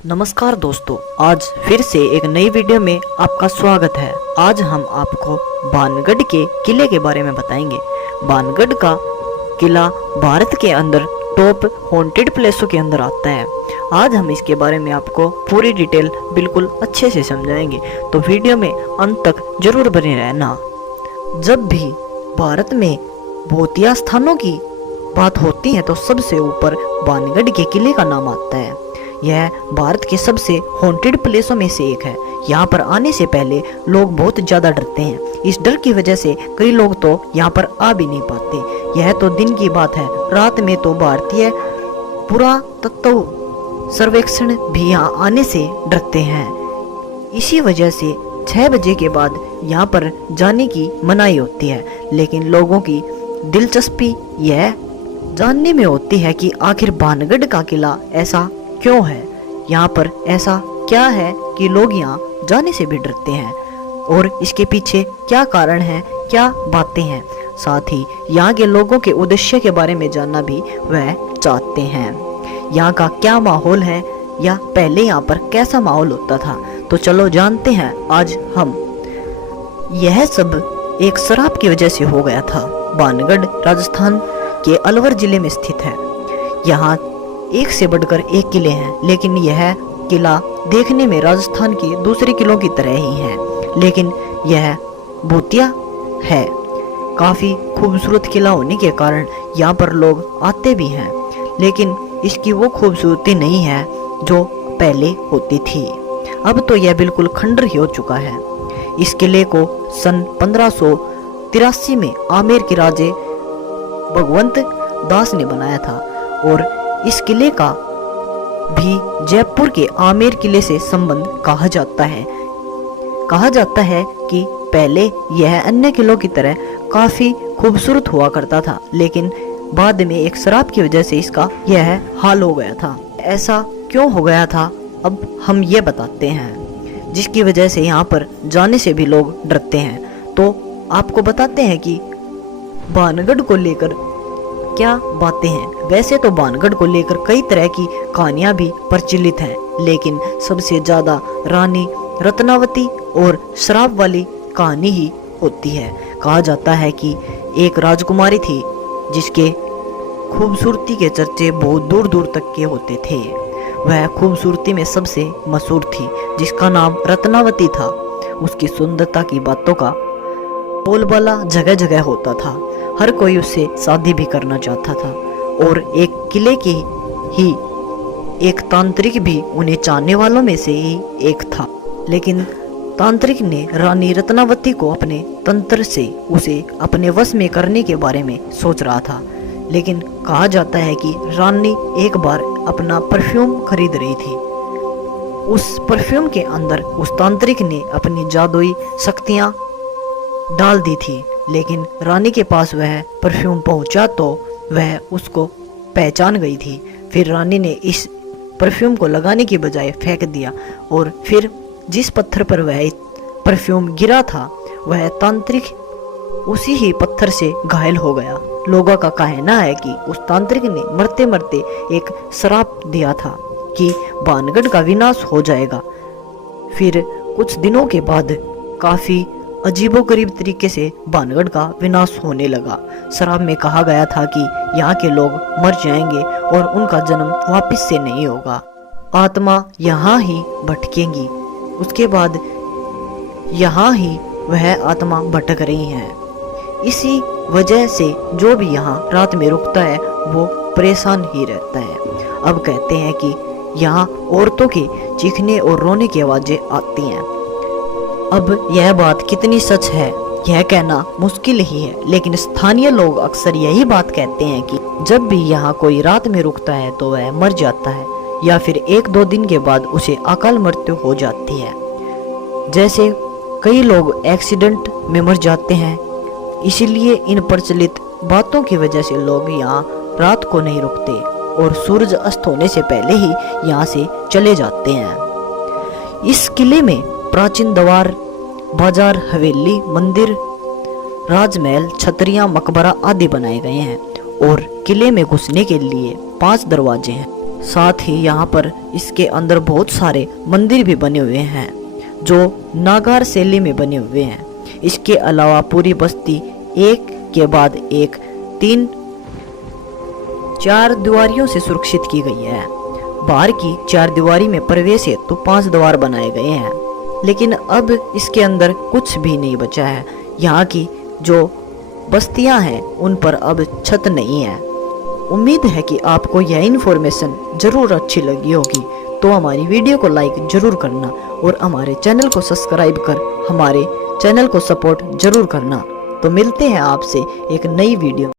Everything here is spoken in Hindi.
नमस्कार दोस्तों, आज फिर से एक नई वीडियो में आपका स्वागत है। आज हम आपको बाणगढ़ के किले के बारे में बताएंगे। बाणगढ़ का किला भारत के अंदर टॉप हॉन्टेड प्लेसों के अंदर आता है। आज हम इसके बारे में आपको पूरी डिटेल बिल्कुल अच्छे से समझाएंगे, तो वीडियो में अंत तक जरूर बने रहना। जब भी भारत में भौतिक स्थानों की बात होती है तो सबसे ऊपर बाणगढ़ के किले का नाम आता है। यह भारत के सबसे हॉन्टेड प्लेसों में से एक है। यहाँ पर आने से पहले लोग बहुत ज़्यादा डरते हैं। इस डर की वजह से कई लोग तो यहाँ पर आ भी नहीं पाते। यह तो दिन की बात है, रात में तो भारतीय पुरातत्व सर्वेक्षण भी यहाँ आने से डरते हैं। इसी वजह से 6 बजे के बाद यहाँ पर जाने की मनाही होती है। लेकिन लोगों की दिलचस्पी यह जानने में होती है कि आखिर बाणगढ़ का किला ऐसा क्यों है, यहाँ पर ऐसा क्या है कि लोग यहाँ जाने से भी डरते हैं और इसके पीछे क्या कारण है, क्या बातें हैं। साथ ही यहाँ के लोगों के उद्देश्य के बारे में जानना भी वह चाहते हैं। यहाँ का क्या माहौल है या पहले यहाँ पर कैसा माहौल होता था, तो चलो जानते हैं आज हम। यह सब एक शराब की वजह से हो गया था। बाणगढ़ राजस्थान के अलवर जिले में स्थित है। यहाँ एक से बढ़कर एक किले हैं, लेकिन यह किला देखने में राजस्थान के दूसरे किलों की तरह ही है, लेकिन यह भूतिया है। काफ़ी खूबसूरत किला होने के कारण यहाँ पर लोग आते भी हैं, लेकिन इसकी वो खूबसूरती नहीं है जो पहले होती थी। अब तो यह बिल्कुल खंडर ही हो चुका है। इस किले को सन 1583 में आमेर के राजे भगवंत दास ने बनाया था और इस किले का भी जयपुर के आमेर किले से संबंध कहा जाता है। कहा जाता है कि पहले यह अन्य किलों की तरह काफी खूबसूरत हुआ करता था, लेकिन बाद में एक शराब की वजह से इसका यह हाल हो गया था। ऐसा क्यों हो गया था, अब हम ये बताते हैं, जिसकी वजह से यहाँ पर जाने से भी लोग डरते हैं। तो आपको बताते हैं कि बाणगढ़ को लेकर क्या बातें हैं। वैसे तो बाणगढ़ को लेकर कई तरह की कहानियां भी प्रचलित हैं, लेकिन सबसे ज्यादा रानी रत्नावती और शराब वाली कहानी ही होती है। कहा जाता है कि एक राजकुमारी थी जिसके खूबसूरती के चर्चे बहुत दूर दूर तक के होते थे। वह खूबसूरती में सबसे मशहूर थी, जिसका नाम रत्नावती था। उसकी सुंदरता की बातों का बोलबाला जगह जगह होता था। हर कोई उससे शादी भी करना चाहता था और एक किले की ही एक तांत्रिक भी उन्हें चाहने वालों में से ही एक था। लेकिन तांत्रिक ने रानी रत्नावती को अपने तंत्र से उसे अपने वश में करने के बारे में सोच रहा था। लेकिन कहा जाता है कि रानी एक बार अपना परफ्यूम खरीद रही थी। उस परफ्यूम के अंदर उस तांत्रिक ने अपनी जादुई शक्तियाँ डाल दी थी, लेकिन रानी के पास वह परफ्यूम पहुंचा तो वह उसको पहचान गई थी। फिर रानी ने इस परफ्यूम को लगाने की बजाय फेंक दिया और फिर जिस पत्थर पर वह परफ्यूम गिरा था वह तांत्रिक उसी ही पत्थर से घायल हो गया। लोगों का कहना है कि उस तांत्रिक ने मरते मरते एक श्राप दिया था कि बाणगढ़ का विनाश हो जाएगा। फिर कुछ दिनों के बाद काफी अजीबोगरीब तरीके से बाणगढ़ का विनाश होने लगा। शराब में कहा गया था कि यहाँ के लोग मर जाएंगे और उनका जन्म वापस से नहीं होगा। आत्मा यहाँ ही भटकेंगी। उसके बाद यहाँ ही वह आत्मा भटक रही है। इसी वजह से जो भी यहाँ रात में रुकता है वो परेशान ही रहता है। अब कहते हैं कि यहाँ औरतों के चीखने और रोने की आवाजें आती हैं। अब यह बात कितनी सच है यह कहना मुश्किल ही है, लेकिन स्थानीय लोग अक्सर यही बात कहते हैं कि जब भी यहाँ कोई रात में रुकता है तो वह मर जाता है या फिर 1-2 दिन के बाद उसे अकाल मृत्यु हो जाती है। जैसे कई लोग एक्सीडेंट में मर जाते हैं। इसलिए इन प्रचलित बातों की वजह से लोग यहाँ रात को नहीं रुकते और सूरज अस्त होने से पहले ही यहाँ से चले जाते हैं। इस किले में प्राचीन द्वार, बाजार, हवेली, मंदिर, राजमहल, छतरियां, मकबरा आदि बनाए गए हैं और किले में घुसने के लिए 5 दरवाजे हैं। साथ ही यहाँ पर इसके अंदर बहुत सारे मंदिर भी बने हुए हैं जो नागार शैली में बने हुए हैं। इसके अलावा पूरी बस्ती एक के बाद एक 4 दीवारियों से सुरक्षित की गई है। बाहर की 4 दीवारी में प्रवेश है तो 5 द्वार बनाए गए हैं, लेकिन अब इसके अंदर कुछ भी नहीं बचा है। यहाँ की जो बस्तियां हैं उन पर अब छत नहीं है। उम्मीद है कि आपको यह इन्फॉर्मेशन जरूर अच्छी लगी होगी, तो हमारी वीडियो को लाइक जरूर करना और हमारे चैनल को सब्सक्राइब कर हमारे चैनल को सपोर्ट जरूर करना। तो मिलते हैं आपसे एक नई वीडियो।